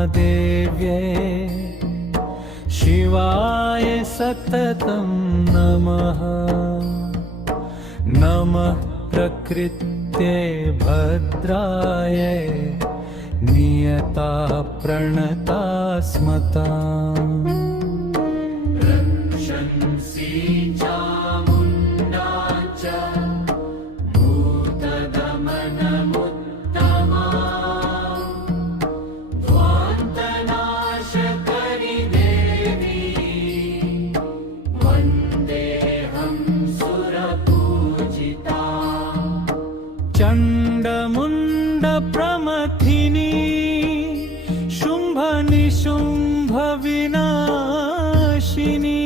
महादेव्ये शिवाय सततं नमः। नमः प्रकृत्यै भद्राय नियता प्रणता स्मता। रक्षन्सि चामुण्डा च भूतदमनमुत्तमा। ध्वान्तनाशकरि देवी वन्देऽहं सुरपूजिता। चण्डमुण्डप्रमथिनी शुम्भनिशुम्भविनाशिनी।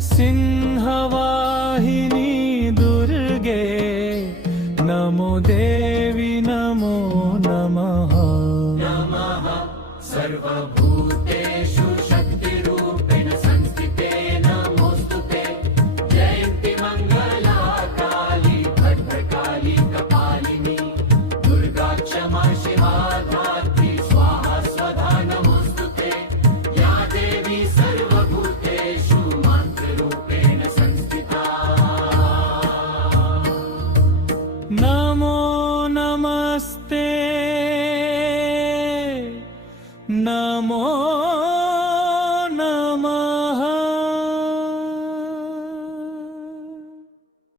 सिंहवाहिनी दुर्गे नमो देवी नमो नमः। नमः सर्वभूतेषु शक्तिरूपेण संस्थिते नमोस्तुते। जयन्ति मङ्गला काली भद्रकाली कपालिनी। दुर्गा क्षमा शिवा धात्री स्वाहा स्वधा नमोस्तुते। या देवी सर्वभूतेषु मंत्ररूपेण संस्थिता। नमो नमस्ते नमो